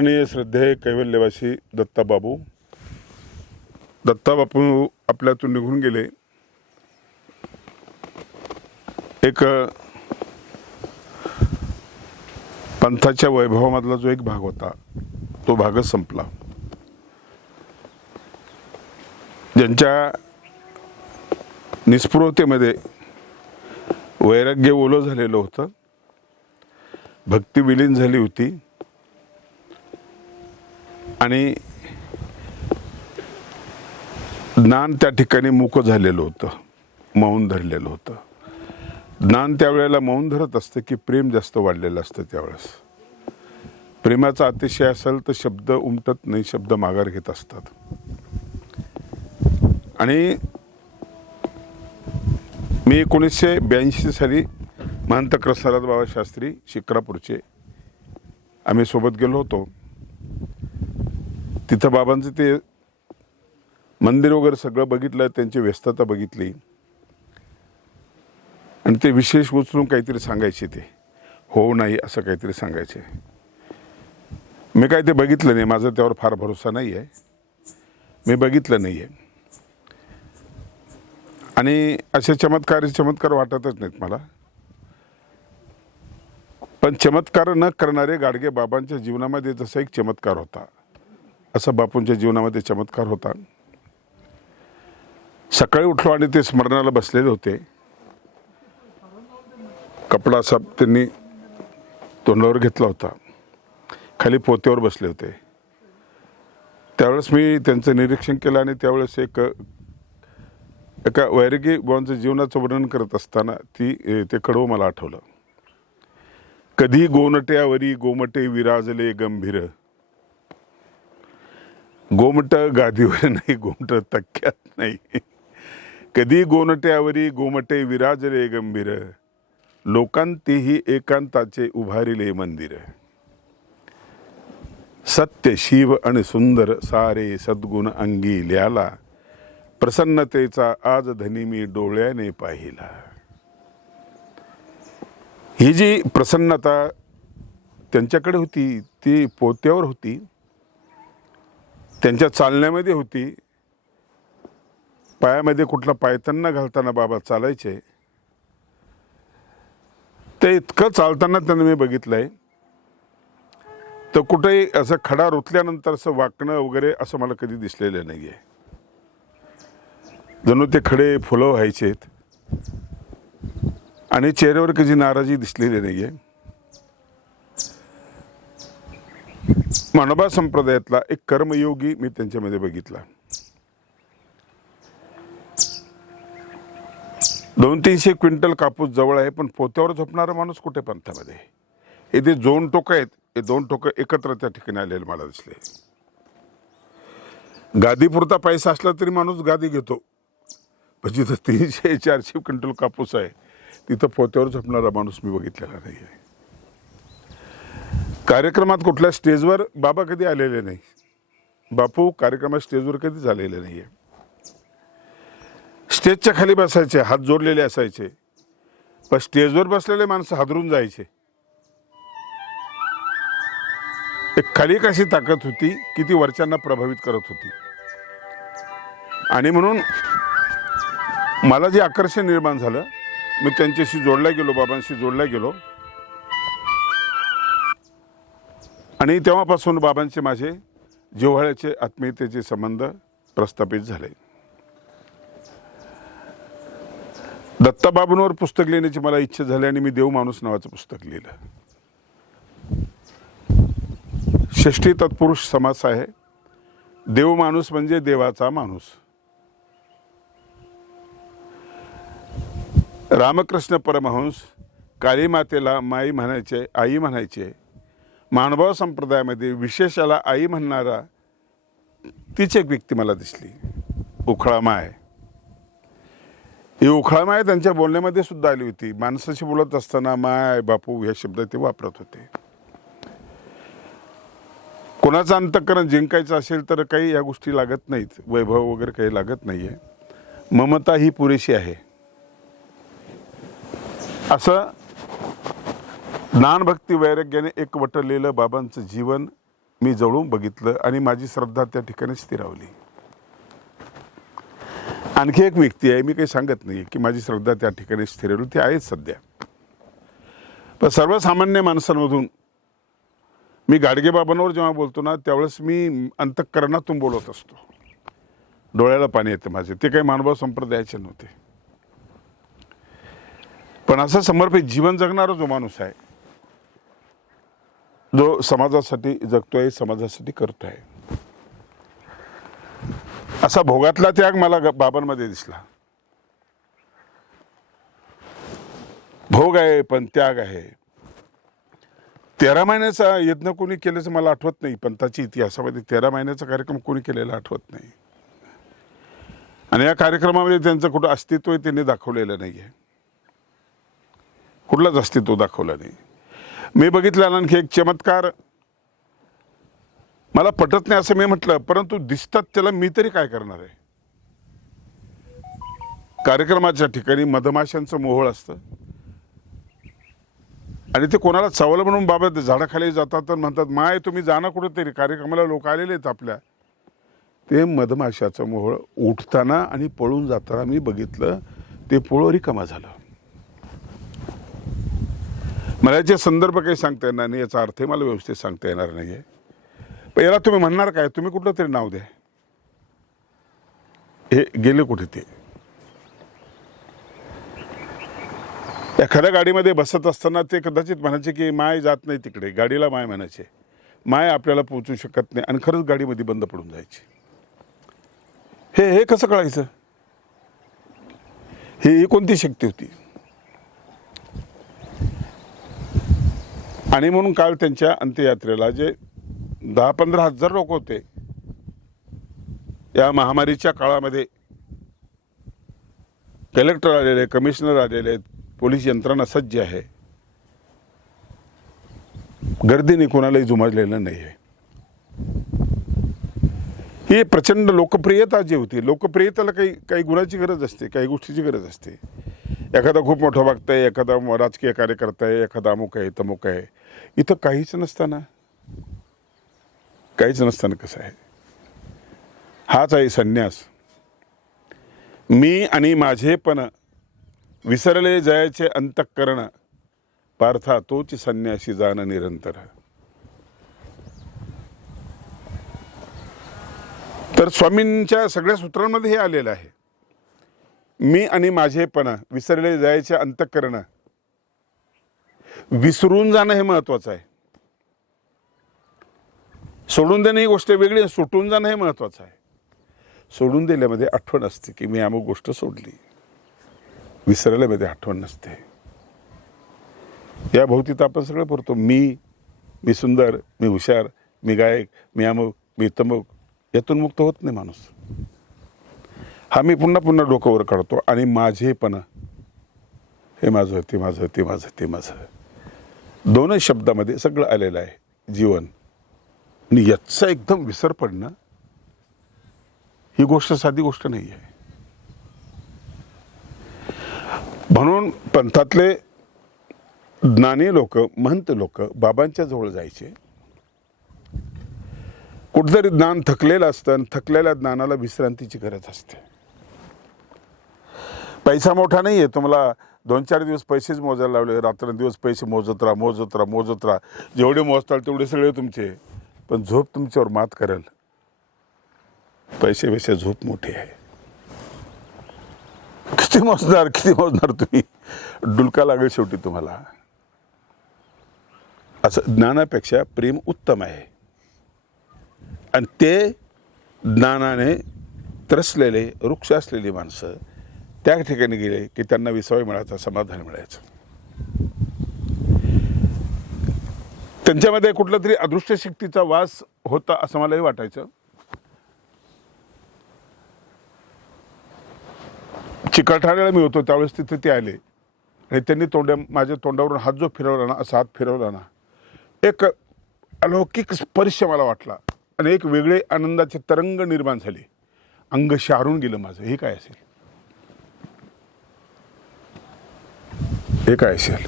आदरणीय श्रद्धेय कैवल्यवासी दत्ताबाबू आपल्यातून निघून गेले. एक पंथाच्या वैभवामधला जो एक भाग होता तो भागच संपला. ज्यांच्या निस्पृहतेमध्ये वैराग्य ओलं झालेलं होतं, भक्ती विलीन झाली होती आणि ज्ञान त्या ठिकाणी मूक झालेलं होतं, मौन धरलेलं होतं. ज्ञान त्यावेळेला मौन धरत असतं की प्रेम जास्त वाढलेलं असतं. त्यावेळेस प्रेमाचा अतिशय असेल तर शब्द उमटत नाही, शब्द माघार घेत असतात. आणि मी 1982 साली महंत कृष्णराज बाबा शास्त्री शिक्रापूरचे आम्ही सोबत गेलो होतो. तिथं बाबांचं ते मंदिर वगैरे सगळं बघितलं, त्यांची व्यस्तता बघितली आणि ते विशेष उचलून काहीतरी सांगायचे. ते हो नाही असं काहीतरी सांगायचे. मी काय ते बघितलं नाही, माझा त्यावर फार भरोसा नाही आहे, मी बघितलं नाही आहे. आणि असे चमत्कार वाटतच नाहीत मला. पण चमत्कार न करणारे गाडगे बाबांच्या जीवनामध्ये जसा एक चमत्कार होता, असा बापूंच्या जीवनामध्ये चमत्कार होता. सकाळी उठलो आणि ते स्मरणाला बसलेले होते. कपडा असा त्यांनी तोंडावर घेतला होता, खाली पोत्यावर बसले होते. त्यावेळेस मी त्यांचं निरीक्षण केलं आणि त्यावेळेस एका वैरागी बुवांचं जीवनाचं वर्णन करत असताना ते कडवं मला आठवलं. कधी गोनट्यावरी गोमटे विराजले गंभीर, गोमट गादीवर नाही, गोमट तक्क्यात नाही. कधी गोनट्यावरी गोमटे विराजले गंभीर, लोकांतेही एकांताचे उभारिले मंदिर. सत्य शिव आणि सुंदर सारे सद्गुण अंगी ल्याला, प्रसन्नतेचा आज धनी मी डोळ्याने पाहिला. ही जी प्रसन्नता त्यांच्याकडे होती ती पोत्यावर होती, त्यांच्या चालण्यामध्ये होती. पायामध्ये कुठला पायतन न घालताना बाबा चालायचे. ते इतकं चालताना त्यांना मी बघितलंय, तर कुठेही असं खडा रुतल्यानंतर असं वाकणं वगैरे असं मला कधी दिसलेलं नाही आहे. जणू ते खडे फुलं व्हायचेत आणि चेहऱ्यावर कधी नाराजी दिसलेली नाही आहे. मानोबा संप्रदायातला एक कर्मयोगी मी त्यांच्यामध्ये बघितला. 200-300 क्विंटल कापूस जवळ आहे, पण पोत्यावर झोपणारा माणूस कुठे पंथामध्ये. हे जे 2 टोकं आहेत, हे 2 टोकं एकत्र त्या ठिकाणी आलेले मला दिसले. गादीपुरता पैसा असला तरी माणूस गादी घेतो, पण जिथं 300-400 क्विंटल कापूस आहे तिथं पोत्यावर झोपणारा माणूस मी बघितलेला नाही आहे. कार्यक्रमात कुठल्या स्टेजवर बाबा कधी आलेले नाही. बापू कार्यक्रमात स्टेजवर कधीच आलेले नाही आहे. स्टेजच्या खाली बसायचे, हात जोडलेले असायचे, पण स्टेजवर बसलेले माणसं हादरून जायचे. एक खाली कशी ताकद होती की ती वरच्यांना प्रभावित करत होती. आणि म्हणून मला जे आकर्षण निर्माण झालं, मी त्यांच्याशी जोडला गेलो, बाबांशी जोडला गेलो आणि तेव्हापासून बाबांचे माझे जिव्हाळ्याचे आत्मीयतेचे संबंध प्रस्थापित झाले. दत्ताबाबूंवर पुस्तक लिहिण्याची मला इच्छा झाली आणि मी देव माणूस नावाचं पुस्तक लिहिलं. षष्ठी तत्पुरुष समास आहे. देव माणूस म्हणजे देवाचा माणूस. रामकृष्ण परमहंस काली मातेला माई म्हणायचे, आई म्हणायचे. मानभाव संप्रदायामध्ये विशेषाला आई म्हणणारा तीच एक व्यक्ती मला दिसली, उखळामाय. ही उखळामाय त्यांच्या बोलण्यामध्ये सुद्धा आली होती. माणसाशी बोलत असताना माय बापू हे शब्द ते वापरत होते. कोणाचं अंतःकरण जिंकायचं असेल तर काही या गोष्टी लागत नाहीत, वैभव वगैरे काही लागत नाही आहे, ममता ही पुरेशी आहे. असं ज्ञानभक्ती वैराग्याने एकवटलेलं बाबांचं जीवन मी जवळून बघितलं आणि माझी श्रद्धा त्या ठिकाणी स्थिरावली. आणखी एक व्यक्ती आहे, मी काही सांगत नाही की माझी श्रद्धा त्या ठिकाणी स्थिरावली, ती आहेच सध्या. पण सर्वसामान्य माणसांमधून मी गाडगेबाबांवर जेव्हा बोलतो ना, त्यावेळेस मी अंतःकरणातून बोलत असतो. डोळ्याला पाणी येतं माझे. ते काही मानव संप्रदायाचे नव्हते, पण असं समर्पित जीवन जगणारा जो माणूस आहे, जो समाजासाठी जगतोय, समाजासाठी करतोय, असा भोगातला त्याग मला बाबांमध्ये दिसला. भोग आहे पण त्याग आहे. 13 महिन्याचा यज्ञ कोणी केल्याचं मला आठवत नाही. पंथाच्या इतिहासामध्ये 13 महिन्याचा कार्यक्रम कोणी केलेला आठवत नाही. आणि या कार्यक्रमामध्ये त्यांचं कुठं अस्तित्व आहे त्यांनी दाखवलेलं नाही आहे. कुठलंच अस्तित्व दाखवलं नाही. मी बघितलं आणखी एक चमत्कार, मला पटत नाही असं मी म्हटलं, परंतु दिसतात त्याला मी तरी काय करणार आहे. कार्यक्रमाच्या ठिकाणी मधमाशांचं मोहोळ असतं आणि ते कोणाला चावलं म्हणून बाबा झाडाखाली जातात तर म्हणतात, माय तुम्ही जाणं कुठेतरी, कार्यक्रमाला लोक आलेले आहेत आपल्या. ते मधमाशाचं मोहोळ उठताना आणि पळून जाताना मी बघितलं, ते पोळं रिकामा झालं. मला याचे संदर्भ काही सांगता येणार नाही, याचा अर्थही मला व्यवस्थित सांगता येणार नाही आहे. पण याला तुम्ही म्हणणार काय, तुम्ही कुठलं तरी नाव द्या. हे गेले कुठे ते. एखाद्या गाडीमध्ये बसत असताना ते कदाचित म्हणायचे की माय जात नाही तिकडे, गाडीला माय म्हणायचे, माय आपल्याला पोहोचू शकत नाही, आणि खरंच गाडीमध्ये बंद पडून जायची. हे कसं कळायचं. ही कोणती शक्ती होती. आणि म्हणून काल त्यांच्या अंत्ययात्रेला जे 10-15 हजार लोक होते, या महामारीच्या काळामध्ये कलेक्टर आलेले, कमिशनर आलेले, पोलीस यंत्रणा सज्ज आहे, गर्दीने कोणालाही जुमाजलेलं नाही आहे. ही प्रचंड लोकप्रियता जी होती, लोकप्रियतेला काही गुणाची गरज असते, काही गोष्टीची गरज असते. एखादा खूप मोठा वक्ता आहे, एखादा राजकीय कार्यकर्ता आहे, एखादा अमुक आहे, तमुक आहे. इथं काहीच नसताना कसं आहे. हाच आहे संन्यास. मी आणि माझेपण विसरले जायचे अंतःकरण, पार्था तोच संन्यासी जाण निरंतर. तर स्वामींच्या सगळ्या सूत्रांमध्ये हे आलेलं आहे. मी आणि माझेपण विसरले जायचे अंतःकरण, विसरून जाणं हे महत्वाचं आहे. सोडून देणं ही गोष्ट वेगळी, सुटून जाणं हे महत्वाचं आहे. सोडून दिल्यामध्ये आठवण असते की मी अमुक गोष्ट सोडली, विसरल्यामध्ये आठवण नसते. या भोवतीत आपण सगळं पुरतो. मी सुंदर, मी हुशार, मी गायक, मी अमुक, मी तमुक, यातून मुक्त होत नाही माणूस. हा मी पुन्हा पुन्हा डोकं वर काढतो आणि माझेपण, हे माझं, ते माझं, ते माझं, ते माझं, दोनच शब्दामध्ये सगळं आलेलं आहे जीवन. आणि याचा एकदम विसर पडणं ही गोष्ट साधी गोष्ट नाही आहे. म्हणून पंथातले ज्ञानी लोक, महंत लोक बाबांच्या जवळ जायचे. कुठतरी ज्ञान थकलेलं असतं आणि थकलेल्या ज्ञानाला विश्रांतीची गरज असते. पैसा मोठा नाही आहे, तुम्हाला 2-4 दिवस पैसेच मोजायला लावले, रात्रंदिवस पैसे मोजत राहा. जेवढे मोजताल तेवढे सगळे तुमचे, पण झोप तुमच्यावर मात करेल. पैशापेक्षा झोप मोठी आहे. किती मोजणार तुम्ही, डुलका लागेल शेवटी तुम्हाला. असं ज्ञानापेक्षा प्रेम उत्तम आहे. आणि ते ज्ञानाने त्रसलेले, वृक्ष असलेली माणसं त्या ठिकाणी गेले की त्यांना विसावा मिळायचा, समाधान मिळायचं. त्यांच्यामध्ये कुठला तरी अदृश्य शक्तीचा वास होता असं मलाही वाटायचं. चिकलठाण्याला मी होतो त्यावेळेस तिथे ते आले आणि त्यांनी माझ्या तोंडावरून हात जो फिरवला ना, असा हात फिरवला ना, एक अलौकिक स्पर्श मला वाटला आणि एक वेगळे आनंदाचे तरंग निर्माण झाले. अंग शारून गेलं माझं. हे काय असेल, हे काय असेल.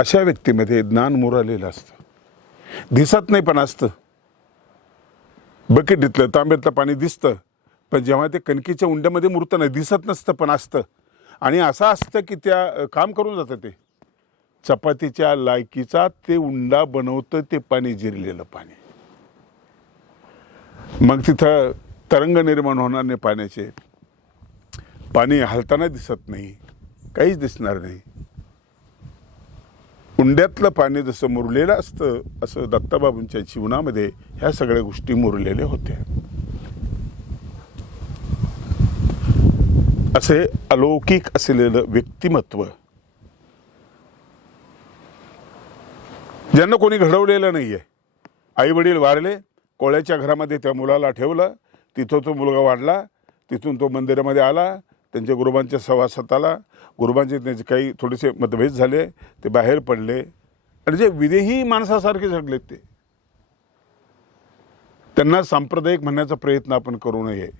अशा व्यक्तीमध्ये ज्ञान मुरालेलं असतं. दिसत नाही पण असतं. बकेटीतलं तांब्यातलं पाणी दिसतं, पण जेव्हा ते कणकीच्या उंड्यामध्ये मुरतं नाही, दिसत नसतं पण असतं. आणि असं असतं की त्या काम करून जातं ते चपातीच्या लायकीचा ते उंडा बनवतं ते पाणी, जिरलेलं पाणी. मग तिथं तरंग निर्माण होणार नाही पाण्याचे, पाणी हलताना दिसत नाही, काहीच दिसणार नाही. उंड्यातलं पाणी जसं मुरलेलं असतं, असं दत्तबाबूंच्या जीवनामध्ये ह्या सगळ्या गोष्टी मुरलेल्या होत्या. असे अलौकिक असलेलं व्यक्तिमत्व ज्यांना कोणी घडवलेलं नाहीये. आई वडील वारले, कोळ्याच्या घरामध्ये त्या मुलाला ठेवलं, तिथं तो मुलगा वाढला, तिथून तो मंदिरामध्ये आला, त्यांच्या गुरुबांच्या सहवासात आला, गुरुबांचे त्यांचे काही थोडेसे मतभेद झाले, ते बाहेर पडले आणि जे विदेही माणसासारखे जगलेत ते. त्यांना सांप्रदायिक म्हणण्याचा प्रयत्न आपण करू नये.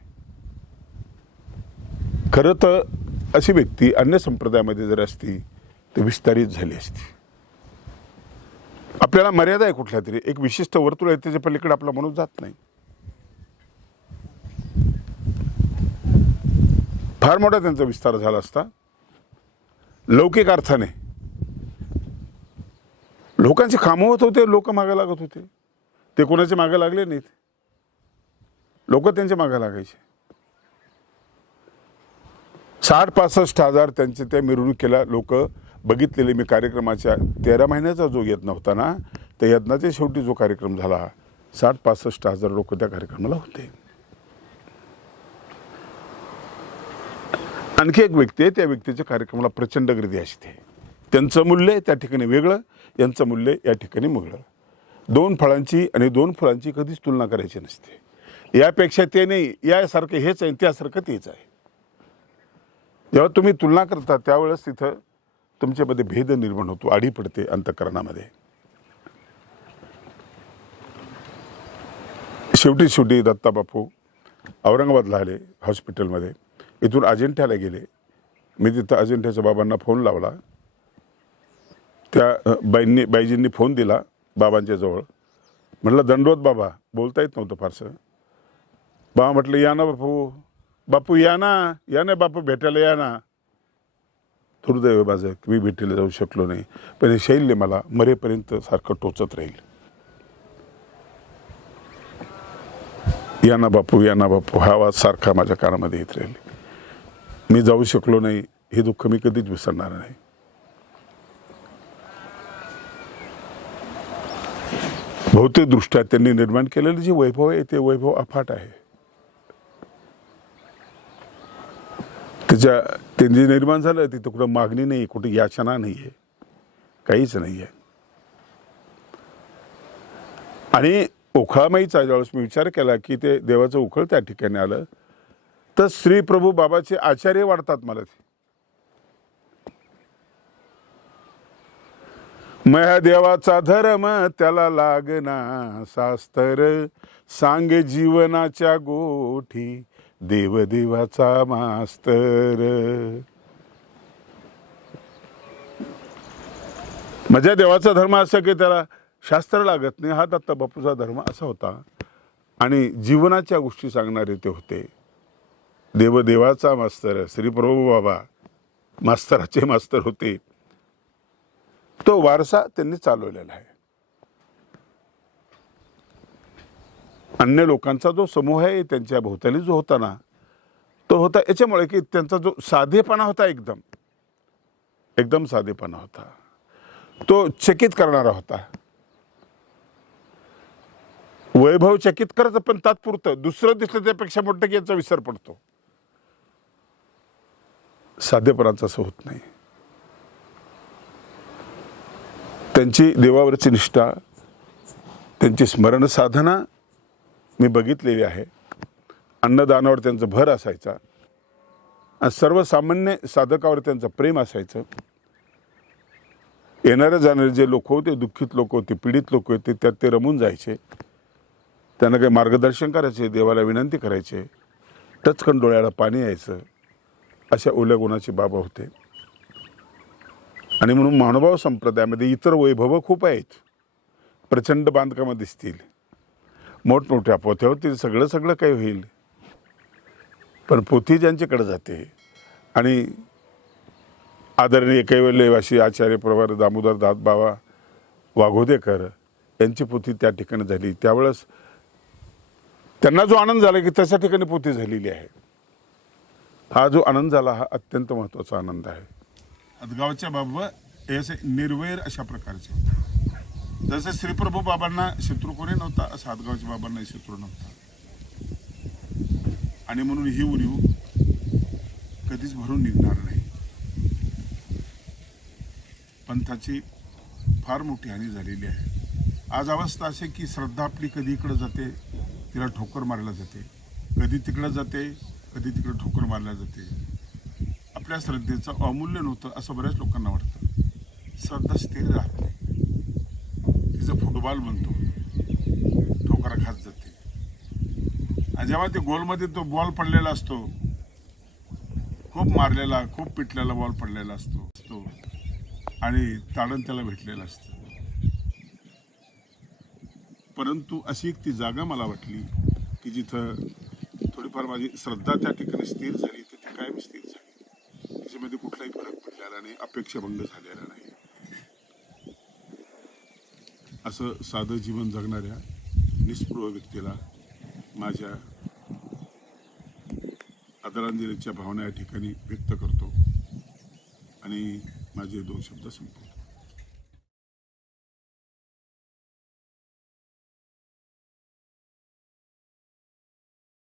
खरं तर अशी व्यक्ती अन्य संप्रदायामध्ये जर असती तर विस्तारित झाली असती. आपल्याला मर्यादा आहे कुठल्या तरी, एक विशिष्ट वर्तुळ आहे, त्याच्या पलीकडे आपला माणूस जात नाही. फार मोठा त्यांचा विस्तार झाला असता. लौकिक अर्थाने लोकांची कामं होत होते, लोक मागे लागत होते. ते कोणाचे मागे लागले नाहीत, लोक त्यांच्या मागे लागायचे. 60-65 हजार त्यांचे त्या मिरवणुकीला लोक बघितलेले. मी कार्यक्रमाच्या 13 महिन्याचा जो यज्ञ होता ना, त्या यज्ञाच्या शेवटी जो कार्यक्रम झाला, 60-65 हजार लोक त्या कार्यक्रमाला होते. आणखी एक व्यक्ती आहे, त्या व्यक्तीच्या कार्यक्रमाला प्रचंड गर्दी असते. त्यांचं मूल्य त्या ठिकाणी वेगळं, यांचं मूल्य या ठिकाणी वेगळं. 2 फळांची आणि 2 फुलांची कधीच तुलना करायची नसते. यापेक्षा ते नाही, यासारखं हेच आहे, त्यासारखं तेच आहे. जेव्हा तुम्ही तुलना करता त्यावेळेस तिथं तुमच्यामध्ये भेद निर्माण होतो, आडी पडते अंतःकरणामध्ये. शेवटी दत्ता बापू औरंगाबादला आले हॉस्पिटलमध्ये. इथून अजिंठ्याला गेले. मी तिथं अजिंठ्याच्या बाबांना फोन लावला. त्या बाईजींनी फोन दिला बाबांच्या जवळ. म्हटलं दंडवत बाबा. बोलता येत नव्हतं फारसं. बाबा म्हटलं या ना बापू, बापू या ना बापू, भेटायला या ना. दुर्दैव माझं की मी भेटीला जाऊ शकलो नाही, पण हे शैल्य मला मरेपर्यंत सारखं टोचत राहील. या ना बापू, या ना बापू, हा आवाज सारखा माझ्या कानामध्ये येत राहील. मी जाऊ शकलो नाही, हे दुःख मी कधीच विसरणार नाही. भौतिकदृष्ट्या त्यांनी निर्माण केलेलं जे वैभव आहे ते वैभव अफाट आहे. त्यांनी निर्माण झालं तिथं कुठं मागणी नाही, कुठं याचना नाही आहे, काहीच नाही आहे. आणि उखळामाईचा ज्यावेळेस मी विचार केला की ते देवाचं उखळ त्या ठिकाणी आलं, तर श्री प्रभू बाबाचे आचार्य वाढतात मला ते. मया देवाचा धर्म त्याला लागना शास्त्र, सांगे जीवनाच्या गोठी देवदेवाचा मास्तर. माझ्या देवाचा धर्म असा की त्याला शास्त्र लागत नाही, हा दत्ता बापूचा धर्म असा होता. आणि जीवनाच्या गोष्टी सांगणारे ते होते. देवदेवाचा मास्तर श्रीप्रभू बाबा मास्तराचे मास्तर होते. तो वारसा त्यांनी चालवलेला आहे. अन्य लोकांचा जो समूह आहे त्यांच्या भोवताली जो होता ना, तो होता याच्यामुळे की त्यांचा जो साधेपणा होता, एकदम साधेपणा होता. तो चकित करणारा होता. वैभव चकित करत पण तात्पुरतं, दुसरं दिसलं त्यापेक्षा मोठं की याचा विसर पडतो. साधेपणाचं असं होत नाही. त्यांची देवावरची निष्ठा, त्यांची स्मरण साधना मी बघितलेली आहे. अन्नदानावर त्यांचं भर असायचा आणि सर्वसामान्य साधकावर त्यांचं प्रेम असायचं. येणारे जाणारे जे लोक होते, दुःखित लोक होते, पीडित लोक होते, त्यात ते रमून जायचे. त्यांना काही मार्गदर्शन करायचे, देवाला विनंती करायचे, टचकन डोळ्याला पाणी यायचं. अशा ओल्या गुणाचे बाबा होते. आणि म्हणून महानुभाव संप्रदायामध्ये इतर वैभव खूप आहेत. प्रचंड बांधकामं दिसतील, मोठमोठ्या पोथ्यावरती सगळं सगळं काही होईल, पण पोथी ज्यांच्याकडे जाते आणि आदरणीय कैवल्यवासी आचार्य प्रवर दामोदर दासबाबा वाघोदेकर यांची पोथी त्या ठिकाणी झाली, त्यावेळेस त्यांना जो आनंद झाला की त्याच्या ठिकाणी पोथी झालेली आहे, हा जो आनंद झाला हा अत्यंत महत्त्वाचा आनंद आहे. हदगावच्या बाबा हे असे निर्वैर अशा प्रकारचे होते. जसं श्रीप्रभू बाबांना शत्रू कोणी नव्हता, असं हदगावच्या बाबांना शत्रू नव्हता. आणि म्हणून ही उणीव कधीच भरून निघणार नाही. पंथाची फार मोठी हानी झालेली आहे. आज अवस्था अशी की श्रद्धा आपली कधी इकडं जाते, तिला ठोकर मारल्या जाते, कधी तिकडं जाते, कधी तिकडं ठोकर मारल्या जाते. आपल्या श्रद्धेचं अमूल्य नव्हतं असं बऱ्याच लोकांना वाटतं. श्रद्धा स्थिर राहत नाही, तिचं फुटबॉल बनतो, ठोकरा खात जाते. आणि जेव्हा ते गोलमध्ये तो बॉल पडलेला असतो, खूप मारलेला, खूप पिटलेला बॉल पडलेला असतो आणि ताडण त्याला भेटलेलं असतं. परंतु अशी एक ती जागा मला वाटली की जिथं थोडीफार माझी श्रद्धा त्या ठिकाणी स्थिर झाली, तिथे कायम स्थिर झाली. त्याच्यामध्ये कुठलाही फरक पडलेला नाही, अपेक्षाभंग झालेला नाही. असं साधं जीवन जगणाऱ्या निस्पृह व्यक्तीला माझ्या आदरांजलीच्या भावना या ठिकाणी व्यक्त करतो आणि माझे 2 शब्द संपवतो.